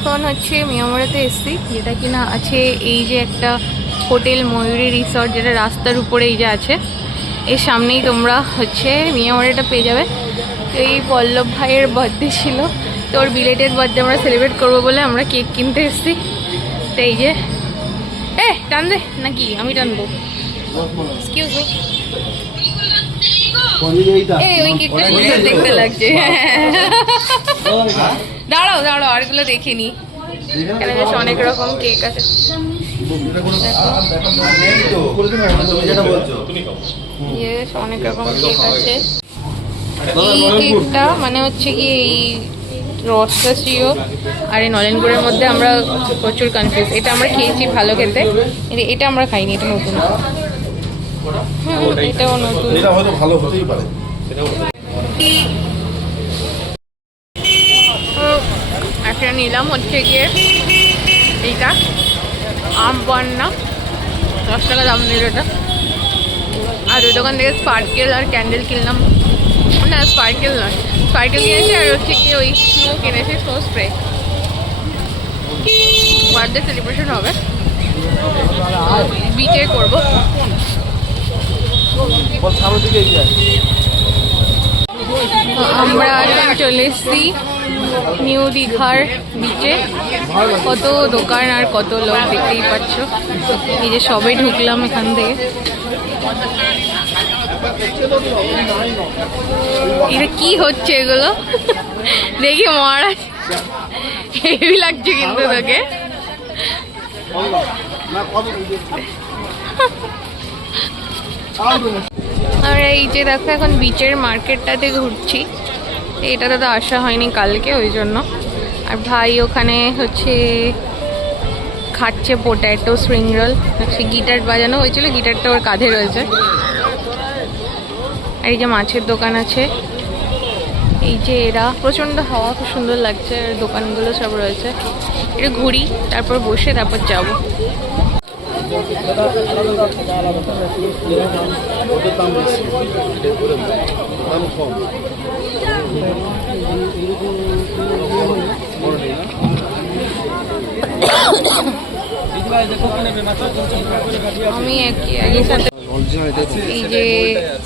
এখন হচ্ছে মিয়ামরাতে এসছি যেটা কিনা আছে এই যে একটা হোটেল ময়ূরী রিসর্ট যেটা রাস্তার উপরে এই যে আছে। এর সামনেই তোমরা হচ্ছে মিয়ামরাটা পেয়ে যাবে। তো এই পল্লব ভাইয়ের বার্থডে ছিল। তো ওর বিলেটেড বার্থডে আমরা সেলিব্রেট করব বলে আমরা কেক কিনতে এসেছি। তো এই যে এ টান দে নাকি আমি টানবো? এক্সকিউজ মি দেখতে লাগছে। দাঁড়াও দাঁড়াও আরগুলো দেখিনি এখানে বেশ অনেক রকম কেক আছে। বেশ অনেক রকম কেক আছে। এই কেকটা মানে হচ্ছে কি এই রসটাচিও আর এই নলেনগুড়ের মধ্যে আমরা প্রচুর কনফিউজ এটা আমরা খেয়েছি ভালো খেতে। এটা আমরা খাইনি এটা নতুন। হুম, এটাও নতুন এটা হয়তো ভালো হতেই পারে একটা নিলাম হচ্ছে গিয়ে এইটা। আম বান্না দশ টাকা দাম নিল এটা। আর ওই দোকান থেকে স্পার্কেল আর ক্যান্ডেল কিনলাম। না স্পার্কেল নয়। স্পার্কেল কিনেছি আর হচ্ছে গিয়ে ওই স্নো কিনেছি স্নো স্প্রে। বার্থডে সেলিব্রেশন হবে। বিচে করব। সামনের দিকে এগিয়ে আমরা এখন চলে এসেছি নিউ দীঘার বিচে কত দোকান আর কত লোক দেখতেই পাচ্ছ। এই যে সবে ঢুকলাম এখান থেকে। এটা কি হচ্ছে এগুলো? দেখি মহারাজ। হেভি লাগছে কিন্তু তোকে। আমরা এই যে দেখো এখন বিচের মার্কেটটাতে ঘুরছি। এটাতে তো আসা হয়নি কালকে, ওই জন্য। আর ভাই ওখানে হচ্ছে খাচ্ছে পোট্যাটো স্প্রিং রোল হচ্ছে গিটার বাজানো। হয়েছিল গিটারটা ওর কাঁধে রয়েছে। আর এই যে মাছের দোকান আছে। এই যে এরা, প্রচণ্ড হাওয়া, খুব সুন্দর লাগছে। আর দোকানগুলো সব রয়েছে। এটা ঘুরি, তারপর বসে, তারপর যাব। আমি একই একই সাথে এই যে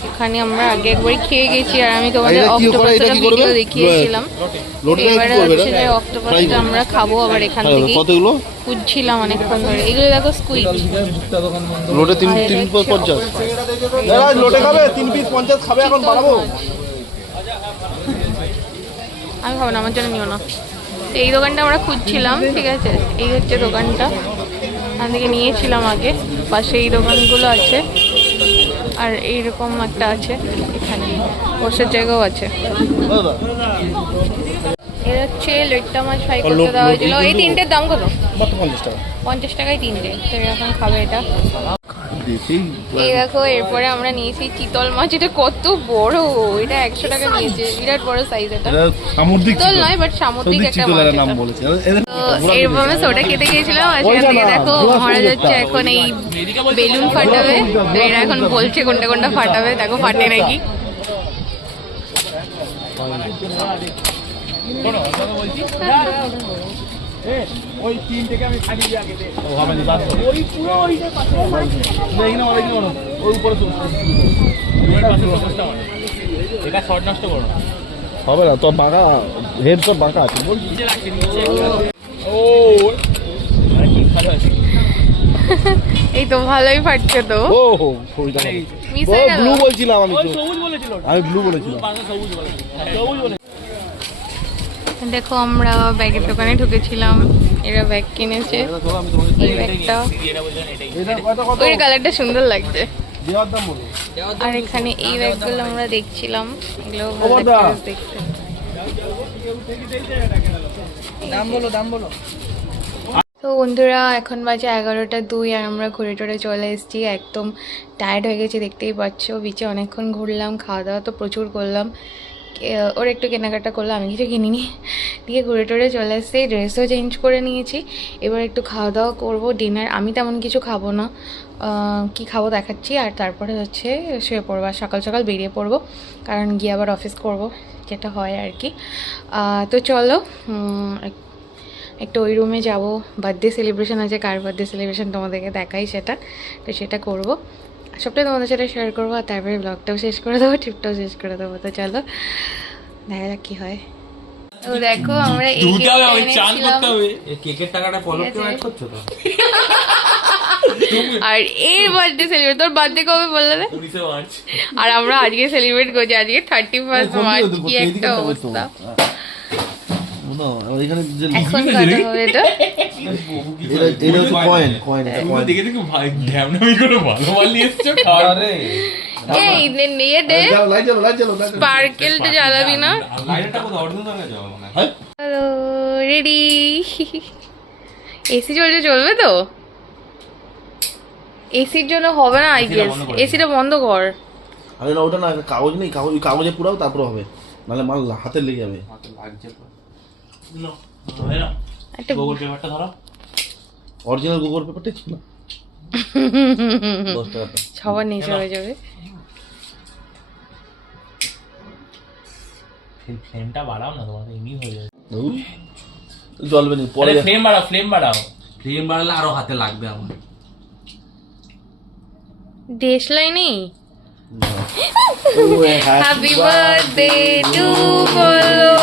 এখানে আমরা আগে একবার খেয়ে গেছি আর আমি তোমাদের অক্টোপাসটা ভিডিও দেখিয়েছিলাম। এবারে হচ্ছে যে? অক্টোপাসটা আমরা খাব আবার এখান থেকে। কতগুলো? খুঁজছিলাম অনেকক্ষণ ধরে। এগুলো দেখো স্কুইড লোটে তিন তিন এটা পঞ্চাশ। লোটে খাবে? তিন পিস পঞ্চাশ খাবে এখন বাড়াবো। আমি খাব না আমার জন্য নিও না। তো এই দোকানটা আমরা খুঁজছিলাম ঠিক আছে? এই হচ্ছে দোকানটা। এখান থেকে নিয়েছিলাম আগে। পাশে এই দোকানগুলো আছে। আর এইরকম একটা আছে এখানে। বসার জায়গাও আছে। এটা এর হচ্ছে লেট্টা মাছ ফ্রাই করতে দেওয়া হয়েছিল। এই তিনটের দাম কত? পঞ্চাশ টাকা। পঞ্চাশ টাকায় তিনটে। তো এখন খাবে এটা। দেখেই এই দেখো এরপরে আমরা নিয়েছি চিতল মাছ এটা কত বড় এটা একশো টাকা নিয়েছে বিরাট বড় সাইজ এটা। সামুদ্রিক চিতল নয় বাট সামুদ্রিক একটা মাছ নাম বলেছে। তো এরপর আমি সোটা খেতে গিয়েছিলাম আর সেখান থেকে দেখো মহারাজ হচ্ছে এখন এই বেলুন ফাটাবে। তো এরা এখন বলছে কোনটা কোনটা ফাটাবে দেখো ফাটে নাকি। ওই তিন থেকে আমি খালি দিয়ে আগে ও হবে না ওই পুরো ওই দেখি না দেখি না ওই উপরে তো এটা শর্ট নষ্ট করো হবে না তো বাঁকা হেড সব বাঁকা আছে। বলছি ও। এই তো ভালোই ফাটছে তো। ও হয়ে ব্লু বলছিলাম আমি ওই তো। সবুজ বলেছিল। আমি ব্লু বলেছিলাম। সবুজ বলে সবুজ বলে দেখো আমরা ব্যাগের দোকানে ঢুকেছিলাম। এরা ব্যাগ কিনেছে। এই ব্যাগটা। ওই কালারটা সুন্দর লাগছে। দেওয়ার দাম বলো আর এখানে এই ব্যাগগুলো আমরা দেখছিলাম। এগুলো দেখতে। দাম বলো দাম বলো। তো বন্ধুরা এখন বাজে এগারোটা দুই আর আমরা ঘুরে টুরে চলে এসেছি। একদম টায়ার্ড হয়ে গেছি দেখতেই পাচ্ছ। বিচে অনেকক্ষণ ঘুরলাম খাওয়া দাওয়া তো প্রচুর করলাম। ওর একটু কেনাকাটা করল আমি কিছু কিনিনি। দিয়ে ঘুরে টুরে চলে এসেছি ড্রেসও চেঞ্জ করে নিয়েছি। এবার একটু খাওয়া দাওয়া করব ডিনার আমি তেমন কিছু খাব না। কি খাব দেখাচ্ছি, আর তারপরে হচ্ছে শুয়ে পড়ব, আর সকাল সকাল বেরিয়ে পড়ব, কারণ গিয়ে আবার অফিস করব, যেটা হয় আর কি। তো চলো একটু ওই রুমে যাব। বার্থডে সেলিব্রেশন আছে, কার বার্থডে সেলিব্রেশন তোমাদেরকে দেখাই সেটা। তো সেটা করব। সবটাই তোমাদের সাথে শেয়ার করব আর তারপরে ব্লগটাও শেষ করে দেবো ট্রিপটাও শেষ করে দেবো। তো চলো দেখা যাক কী হয়। তো দেখো আমরা এই ধুতে হবে কেকটা ওই চান করতে হবে। এই কেকের টাকাটা পলককে ঠিক করছ তো? আর এর বার্থডে সেলিব্রেট তোর বার্থডে কবে বললে? রে? আর আমরা আজকে সেলিব্রেট করছি আজকে থার্টি ফার্স্ট মার্চ কি একটা অবস্থা। এখানে যে এখন কথা হবে এটা এটা এটা হচ্ছে কয়েন কয়েন কয়েন দেখে দেখে ভাই ঢ্যামনামি করে ভালো মাল নিয়ে এসছো খাওয়া এই নে নিয়ে দে। লাইট জ্বালো লাইট জ্বালো স্পার্কেলটা জ্বালাবি না। লাইটটা কোথাও অরিজিনাল হয়ে যাবে মনে? হ্যালো রেডি এসি চলছে চলবে তো? এসির জন্য হবে না আই গেস এসিটা বন্ধ কর আরে না ওটা না কাগজ নেই কাগজ কাগজে পুরাও তারপর হবে। নাহলে মাল হাতে লেগে যাবে। হাতে লাগছে একটা গুগল পেপারটা ধরো অরিজিনাল গুগল পেপারটা ছিল না দশ টাকাটা সবার নিচে হয়ে যাবে ফ্লেমটা বাড়াও না তোমার এমনি হয়ে যাবে ধুর, জ্বলবে না পরে ফ্লেম বাড়াও ফ্লেম বাড়াও ফ্লেম বাড়ালে আরও হাতে লাগবে আমার দেশলাই নেই হ্যাঁ, হ্যাপি বার্থডে টু বলো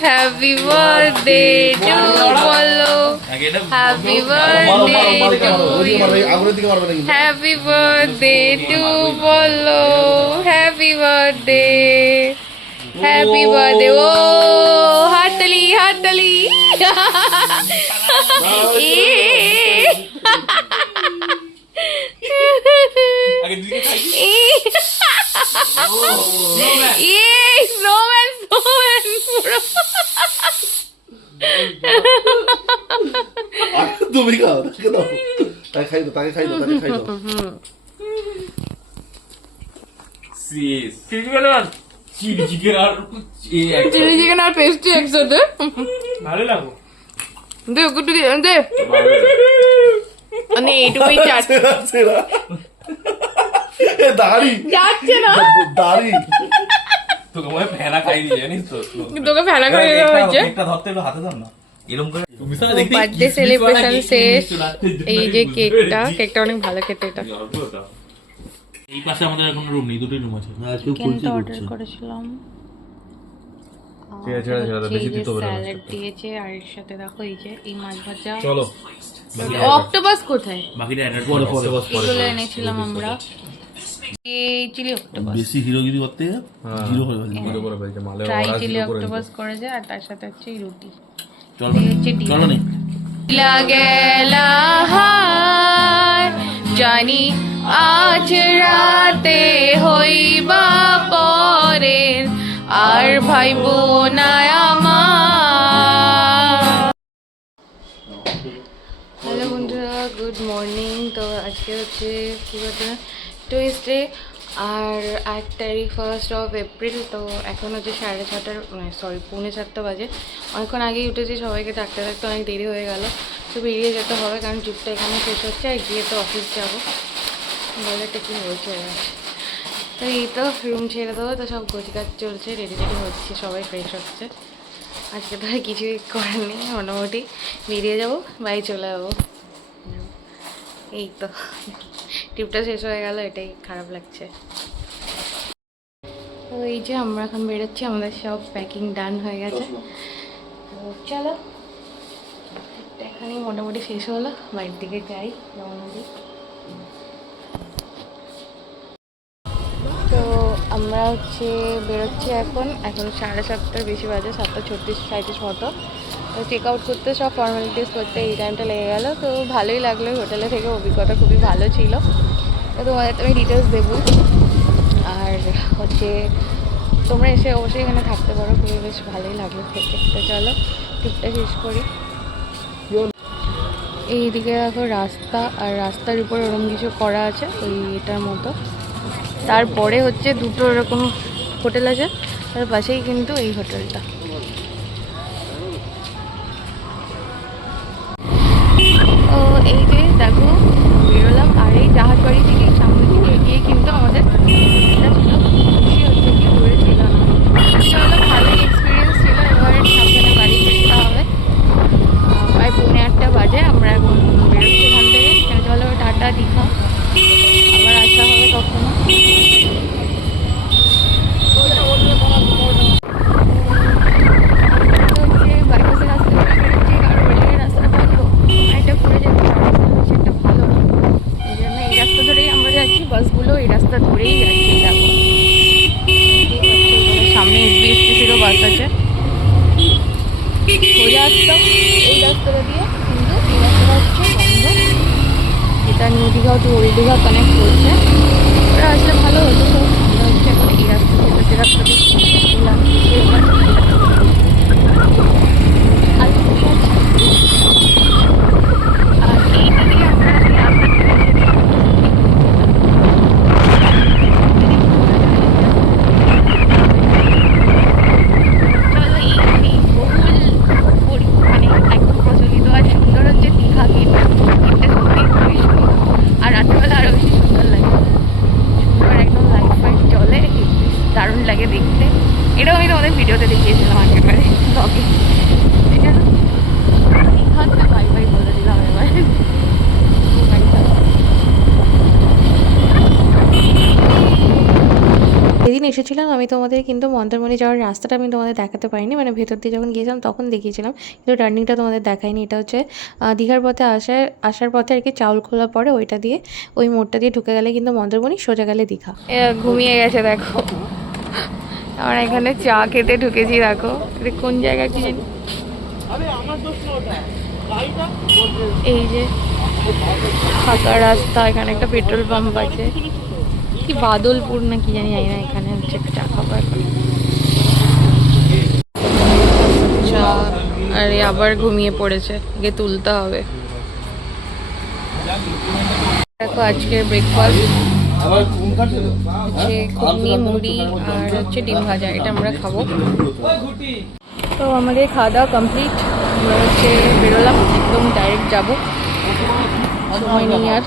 হ্যাপি বার্থডে টু বলো আগে এটা হ্যাপি মারো মারো মারো বার্থডে মারো ওইদিকে মারো এই আগুনের দিকে মারবে আগে দিকে খাই ইয়ে স্নোম্যান স্নোম্যান পুরো। তুমি খাও তাকে দাও। তাকে খাই দাও তাকে খাই দাও তাকে খাই দাও। সিস চিকেন আর চিলি চিকেন আর এ চিলি চিকেন আর পেস্ট্রি একসাথে ভালো লাগো দে একটু দে। দে মানে এইটুকুই চাট ছেড়া। এ দাড়ি। যাচ্ছে না। দাড়ি। তোকে মনে হয় ফেনা খাইনি জানিস তো? তোকে দেওয়া হয়েছে। একটা ধরতে একটু হাতে ধর না। বার্থডে সেলিব্রেশন শেষ। এই যে কেকটা কেকটা অনেক ভালো খেতে এটা। এই পাশে আমাদের এখন রুম নেই দুটোই রুম আছে। চিকেনটা অর্ডার করেছিলাম। ঠিক আছে, বেশি দিতে হবে স্যালাড দিয়েছে আর এর সাথে দেখো এই যে এই মাছ ভাজা। চলো। অক্টোপাস কোথায়? বাকিটা পরে এগুলো এনেছিলাম আমরা। এই চিলি অক্টোপাস। বেশি হিরোগিরি করতে জিরো হয়ে। গেছে জিরো করে ফেলছে মালে ফ্রাই চিলি অক্টোপাস করেছে আর তার সাথে হচ্ছে রুটি। চল এই হচ্ছে ডিম। চলো নি লাগেলা হার জানি আজ রাতে হইবা পরের। আর ভাইব না আমার মর্নিং তো আজকে হচ্ছে কী বলতে টুইসডে আর এক তারিখ ফার্স্ট অফ এপ্রিল তো এখন হচ্ছে সাড়ে ছটার সরি পৌনে চারটা বাজে। অনেকক্ষণ আগেই উঠেছি, সবাইকে থাকতে থাকতে অনেক দেরি হয়ে গেল। তো বেরিয়ে যেতে হবে, কারণ ট্রিপটা এখানে শেষ হচ্ছে, আর গিয়ে তো অফিস যাব। বাজারটা কি হয়েছে? তো এই তো রুম ছেড়ে দেবো, তো সব গোছ গাছ চলছে রেডি রেডি হচ্ছে, সবাই ফ্রেশ হচ্ছে। আজকে তো আর কিছুই করার নেই, মোটামুটি। বেরিয়ে যাব, বাড়ি চলে যাব। এই তো ট্রিপটা শেষ হয়ে গেল এটাই খারাপ লাগছে। তো এই যে আমরা এখন বেরোচ্ছি আমাদের সব প্যাকিং ডান হয়ে গেছে। তো চলো। এখানেই মোটামুটি শেষ হলো। বাড়ির দিকে যাই রওনা দিই। তো আমরা হচ্ছে বেরোচ্ছি এখন। এখন সাড়ে সাতটার বেশি বাজে সাতটা ছত্রিশ সাঁত্রিশ মতো। চেক আউট করতে, সব ফর্মালিটিস করতে এই টাইমটা লেগে গেল। তো ভালোই লাগল হোটেলে থেকে, অভিজ্ঞতা খুবই ভালো ছিল। তো তোমাদের তো আমি ডিটেলস দেবো। আর হচ্ছে, তোমরা এসে অবশ্যই এখানে থাকতে পারো। খুবই বেশ ভালোই লাগল থেকে। তো চলো ট্রিপটা শেষ করি। এইদিকে দেখো রাস্তা, আর রাস্তার উপর ওরকম কিছু করা আছে, ওই এটার মতো। তারপরে হচ্ছে দুটো এরকম হোটেল আছে, তার পাশেই কিন্তু এই হোটেলটা। এই যে দেখো বেরোলাম আর এই জাহাজবাড়ি থেকে সামনের দিকে গিয়ে কিন্তু আমাদের এটা ছিল খুশি হচ্ছে কি দূরে ছিল না এটা হলো ভালোই এক্সপিরিয়েন্স ছিল এবার সাবধানে বাড়ি ফিরতে হবে আছে সোজা আসতাম এই রাস্তাটা দিয়ে কিন্তু এই রাস্তাটা হচ্ছে বন্ধ। এটা নিউ দীঘা হচ্ছে, ওল্ড দীঘা কানেক্ট করছে। ওরা আসলে ভালো হতো তো আমরা হচ্ছে এই রাস্তা থেকে রাস্তা এলাম, এবার আর কি আছে? আর এইটা দিয়ে আমরা যে রাস্তা চলো এই এই বহুল পরি- মানে একদম প্রচলিত আর সুন্দর হচ্ছে দীঘা গেট গেটটা সত্যি খুবই সুন্দর আর রাত্রেবেলা আরও বেশি সুন্দর লাগে সুন্দর একদম লাইট ফাইট চলে দারুণ লাগে দেখতে এটাও আমি তোমাদের ভিডিওতে দেখিয়েছিলাম একেবারে ব্লগে ঠিক আছে? দীঘাতে বাই বাই বলে দিলাম এবার। যেদিন এসেছিলাম আমি তোমাদের কিন্তু মন্দারমণি যাওয়ার রাস্তাটা আমি তোমাদের দেখাতে পারিনি মানে ভেতর দিয়ে যখন গিয়েছিলাম তখন দেখিয়েছিলাম কিন্তু টার্নিংটা তোমাদের দেখাইনি। এটা হচ্ছে দীঘার পথে আসার আসার পথে আর কি চাউল খোলা পরে ওইটা দিয়ে ওই মোড়টা দিয়ে ঢুকে গেলে কিন্তু মন্দারমণি সোজা গেলে দীঘা। ঘুমিয়ে গেছে দেখো। আমরা এখানে চা খেতে ঢুকেছি দেখো। এটা কোন জায়গা কি এই যে ফাঁকা রাস্তা এখানে একটা পেট্রোল পাম্প আছে। কি বাদলপুর না কি জানি না এখানে হচ্ছে একটা চা খাবার চা আরে আবার ঘুমিয়ে পড়েছে। গিয়ে তুলতে হবে। দেখো আজকের ব্রেকফাস্ট হচ্ছে ঘুগনি মুড়ি আর হচ্ছে ডিম ভাজা এটা আমরা খাব। তো আমাদের খাওয়া দাওয়া কমপ্লিট আমরা হচ্ছে বেরোলাম একদম ডাইরেক্ট যাব। সময় নেই আর।